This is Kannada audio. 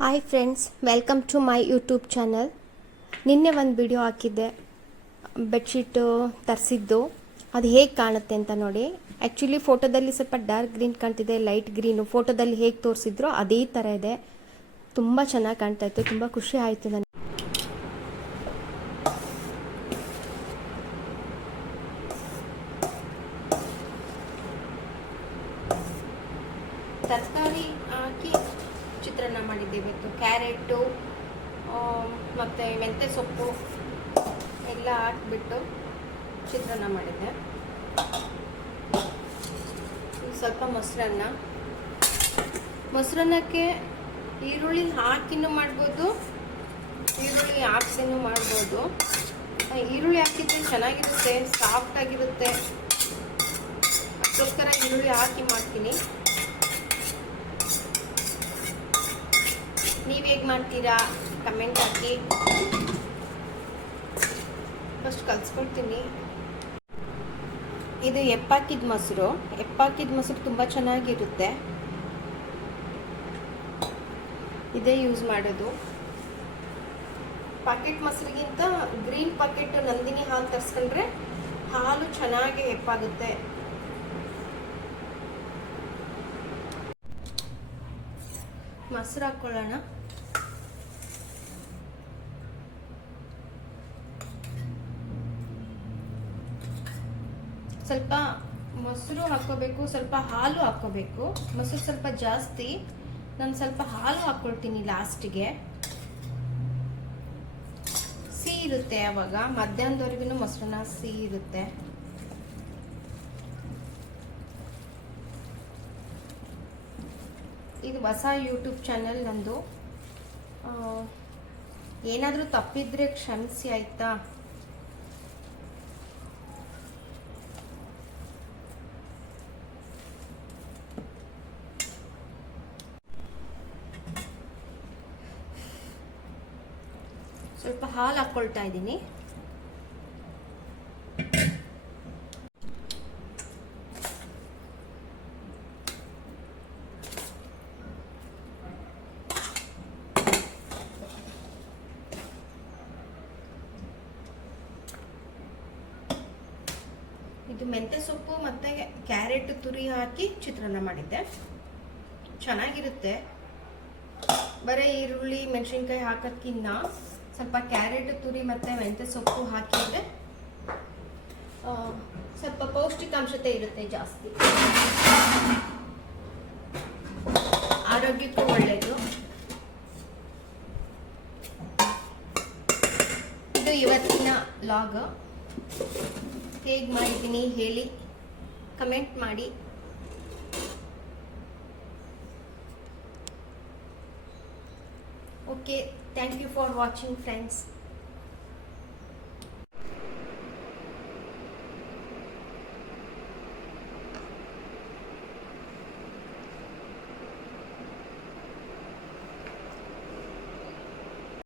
Hi friends welcome to my YouTube channel ನಿನ್ನೆ ಒಂದು ವಿಡಿಯೋ ಹಾಕಿದ್ದೆ. ಬೆಡ್ಶೀಟು ತರಿಸಿದ್ದು. ಅದು ಹೇಗೆ ಕಾಣುತ್ತೆ ಅಂತ ನೋಡಿ. ಆ್ಯಕ್ಚುಲಿ ಫೋಟೋದಲ್ಲಿ ಸ್ವಲ್ಪ ಡಾರ್ಕ್ ಗ್ರೀನ್ ಕಾಣ್ತಿದೆ ಲೈಟ್ ಗ್ರೀನು ಫೋಟೋದಲ್ಲಿ ಹೇಗೆ ತೋರಿಸಿದ್ರು ಅದೇ ಥರ ಇದೆ. ತುಂಬ ಚೆನ್ನಾಗಿ ಕಾಣ್ತಾ ಇತ್ತು. ತುಂಬ ಖುಷಿ ಆಯಿತು ನನಗೆ. ತರಕಾರಿ ಹಾಕಿ ಚಿತ್ರಾನ್ನ ಮಾಡಿದ್ದೇವೆ. ಇವತ್ತು ಕ್ಯಾರೆಟು ಮತ್ತು ಮೆಂತ್ಯ ಸೊಪ್ಪು ಎಲ್ಲ ಹಾಕ್ಬಿಟ್ಟು ಚಿತ್ರಾನ್ನ ಮಾಡಿದ್ದೆ. ಸ್ವಲ್ಪ ಮೊಸರನ್ನ. ಮೊಸರನ್ನಕ್ಕೆ ಈರುಳ್ಳಿ ಹಾಕಿನೂ ಮಾಡ್ಬೋದು, ಈರುಳ್ಳಿ ಹಾಕ್ಸಿನೂ ಮಾಡ್ಬೋದು. ಈರುಳ್ಳಿ ಹಾಕಿದ್ರೆ ಚೆನ್ನಾಗಿರುತ್ತೆ ಸಾಫ್ಟ್ ಆಗಿರುತ್ತೆ. ಅದಕ್ಕೋಸ್ಕರ ಈರುಳ್ಳಿ ಹಾಕಿ ಮಾಡ್ತೀನಿ. ನೀವು ಹೇಗೆ ಮಾಡ್ತೀರಾ? ಕಮೆಂಟ್ ಹಾಕಿ. ಫಸ್ಟ್ ಕಲಿಸ್ಕೊಡ್ತೀನಿ. ಇದು ಎಪ್ಪಾಕಿದ ಮೊಸರು. ಎಪ್ಪಾಕಿದ ಮೊಸರು ತುಂಬ ಚೆನ್ನಾಗಿರುತ್ತೆ. ಇದೇ ಯೂಸ್ ಮಾಡೋದು. ಪಾಕೆಟ್ ಮೊಸರಿಗಿಂತ ಗ್ರೀನ್ ಪಾಕೆಟ್ ನಂದಿನಿ ಹಾಲು ತರಿಸ್ಕೊಂಡ್ರೆ ಹಾಲು ಚೆನ್ನಾಗಿ ಹೆಪ್ಪಾಗುತ್ತೆ ಮೊಸರು ಹಾಕ್ಕೊಳ್ಳೋಣ. ಸ್ವಲ್ಪ ಮೊಸರು ಹಾಕ್ಕೋಬೇಕು, ಸ್ವಲ್ಪ ಹಾಲು ಹಾಕ್ಕೋಬೇಕು. ಮೊಸರು ಸ್ವಲ್ಪ ಜಾಸ್ತಿ. ನಾನು ಸ್ವಲ್ಪ ಹಾಲು ಹಾಕ್ಕೊಳ್ತೀನಿ ಲಾಸ್ಟಿಗೆ. ಸಿಹಿ ಇರುತ್ತೆ ಆವಾಗ ಮಧ್ಯಾಹ್ನದವರೆಗೂ ಮೊಸರನ್ನ ಸಿಹಿ ಇರುತ್ತೆ. ಇದು ಹೊಸ ಯೂಟ್ಯೂಬ್ ಚಾನೆಲ್ ನಂದು. ಏನಾದರೂ ತಪ್ಪಿದ್ರೆ ಕ್ಷಮಿಸಿ, ಆಯ್ತಾ? ಸ್ವಲ್ಪ ಹಾಲು ಹಾಕ್ಕೊಳ್ತಾ ಇದ್ದೀನಿ. ಇದು ಮೆಂತ್ಯ ಸೊಪ್ಪು ಮತ್ತೆ ಕ್ಯಾರೆಟ್ ತುರಿ ಹಾಕಿ ಚಿತ್ರಾನ್ನ ಮಾಡಿದ್ದೆ. ಚೆನ್ನಾಗಿರುತ್ತೆ. ಬರೀ ಈರುಳ್ಳಿ, ಮೆಣಸಿನ್ಕಾಯಿ ಹಾಕೋದ್ಕಿಂತ ಸ್ವಲ್ಪ ಕ್ಯಾರೆಟ್, ತುರಿ ಮತ್ತು ಮೆಂತ್ಯ ಸೊಪ್ಪು ಹಾಕಿದರೆ ಸ್ವಲ್ಪ ಪೌಷ್ಟಿಕಾಂಶತೆ ಇರುತ್ತೆ ಜಾಸ್ತಿ. ಆರೋಗ್ಯಕ್ಕೂ ಒಳ್ಳೆಯದು ಇದು ಇವತ್ತಿನ ಲಾಗ್. ಹೇಗೆ ಮಾಡಿದ್ದೀನಿ ಹೇಳಿ, ಕಮೆಂಟ್ ಮಾಡಿ. Okay, thank you for watching friends.